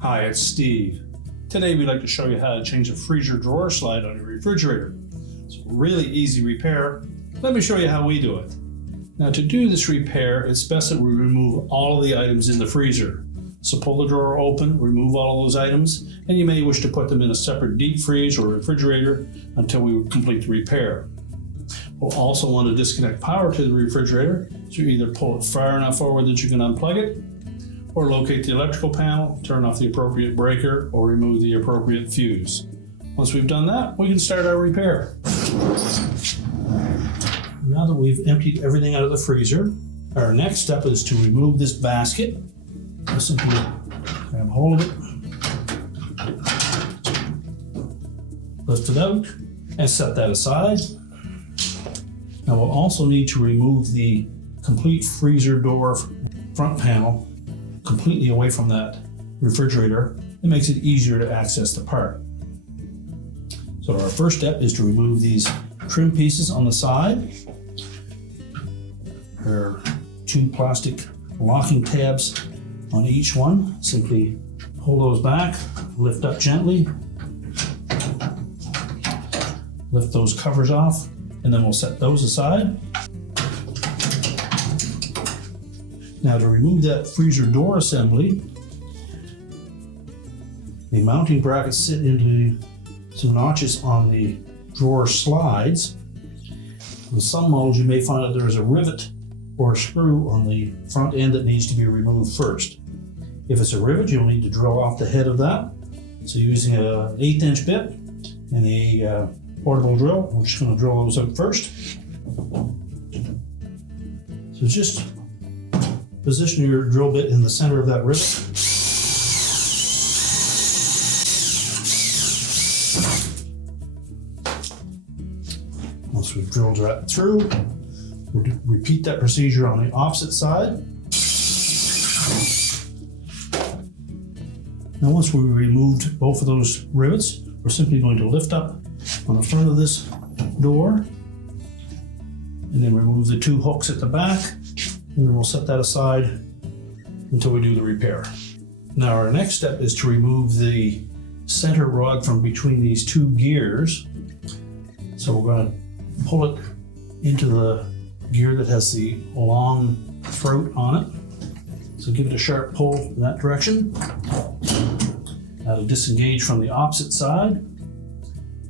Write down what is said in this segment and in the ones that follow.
Hi, it's Steve. Today we'd like to show you how to change a freezer drawer slide on your refrigerator. It's a really easy repair. Let me show you how we do it. Now to do this repair, it's best that we remove all of the items in the freezer. So pull the drawer open, remove all of those items, and you may wish to put them in a separate deep freeze or refrigerator until we complete the repair. We'll also want to disconnect power to the refrigerator, so you either pull it far enough forward that you can unplug it, or locate the electrical panel, turn off the appropriate breaker, or remove the appropriate fuse. Once we've done that, we can start our repair. Now that we've emptied everything out of the freezer, our next step is to remove this basket. Just simply grab hold of it, lift it out, and set that aside. Now we'll also need to remove the complete freezer door front panel completely away from that refrigerator. It makes it easier to access the part. So our first step is to remove these trim pieces on the side. There are two plastic locking tabs on each one. Simply pull those back, lift up gently, lift those covers off, and then we'll set those aside. Now to remove that freezer door assembly, the mounting brackets sit into some notches on the drawer slides. In some models you may find that there is a rivet or a screw on the front end that needs to be removed first. If it's a rivet, you'll need to drill off the head of that. So using an 1/8 inch bit and a portable drill, we're just going to drill those out first. So just position your drill bit in the center of that rivet. Once we've drilled that through, we'll repeat that procedure on the opposite side. Now once we've removed both of those rivets, we're simply going to lift up on the front of this door and then remove the two hooks at the back, and then we'll set that aside until we do the repair. Now our next step is to remove the center rod from between these two gears. So we're going to pull it into the gear that has the long throat on it. So give it a sharp pull in that direction. That'll disengage from the opposite side.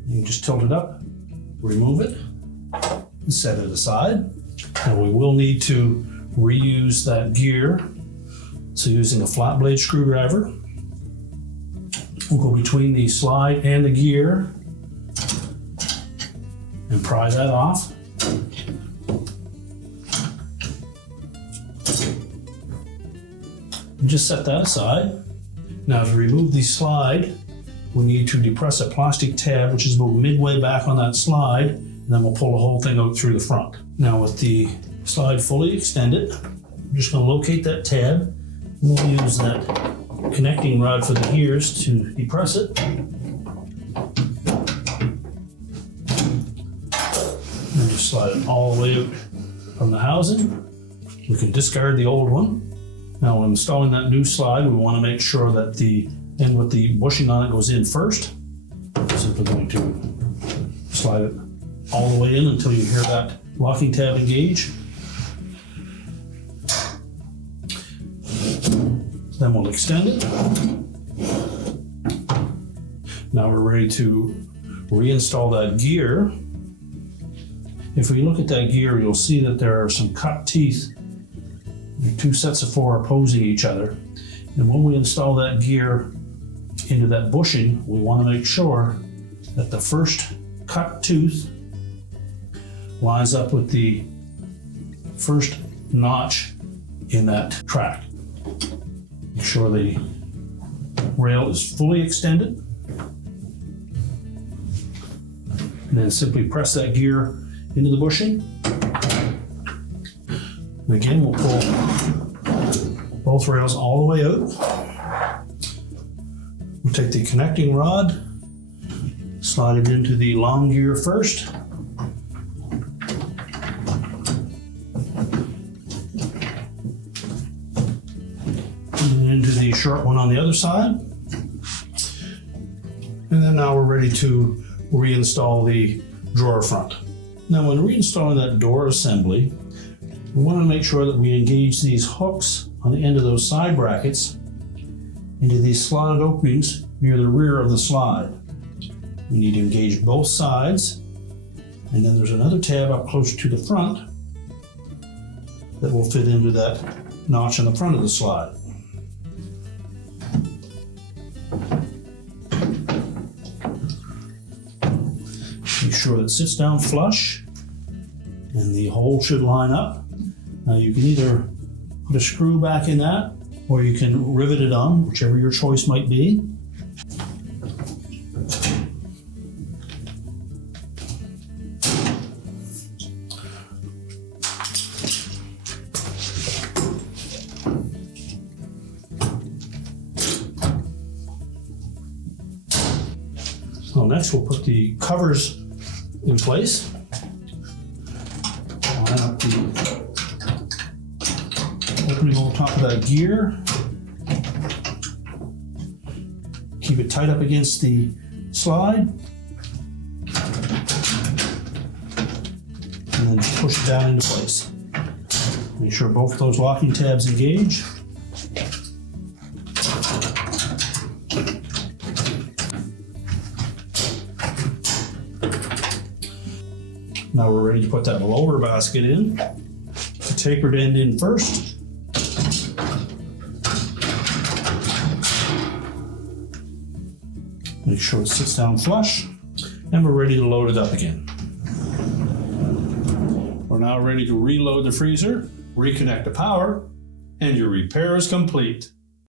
You can just tilt it up, remove it, and set it aside. Now we will need to reuse that gear. So using a flat blade screwdriver, we'll go between the slide and the gear and pry that off. And just set that aside. Now to remove the slide, we need to depress a plastic tab, which is about midway back on that slide, and then we'll pull the whole thing out through the front. Now with the slide fully extended, I'm just going to locate that tab. And we'll use that connecting rod for the gears to depress it. And just slide it all the way out from the housing. We can discard the old one. Now when installing that new slide, we want to make sure that the end with the bushing on it goes in first. Simply going to slide it all the way in until you hear that locking tab engage. Then we'll extend it. Now we're ready to reinstall that gear. If we look at that gear, you'll see that there are some cut teeth. Two sets of four opposing each other. And when we install that gear into that bushing, we want to make sure that the first cut tooth lines up with the first notch in that track. Make sure the rail is fully extended. And then simply press that gear into the bushing. And again, we'll pull both rails all the way out. We'll take the connecting rod, slide it into the long gear first. And into the short one on the other side. And then now we're ready to reinstall the drawer front. Now when reinstalling that door assembly, we want to make sure that we engage these hooks on the end of those side brackets into these slotted openings near the rear of the slide. We need to engage both sides, and then there's another tab up closer to the front that will fit into that notch in the front of the slide. Make sure that it sits down flush and the hole should line up. Now you can either put a screw back in that or you can rivet it on, whichever your choice might be. So next we'll put the covers in place. Line up the opening on top of that gear. Keep it tight up against the slide. And then push it down into place. Make sure both of those locking tabs engage. Now we're ready to put that lower basket in. The tapered end in first. Make sure it sits down flush, and we're ready to load it up again. We're now ready to reload the freezer, reconnect the power, and your repair is complete.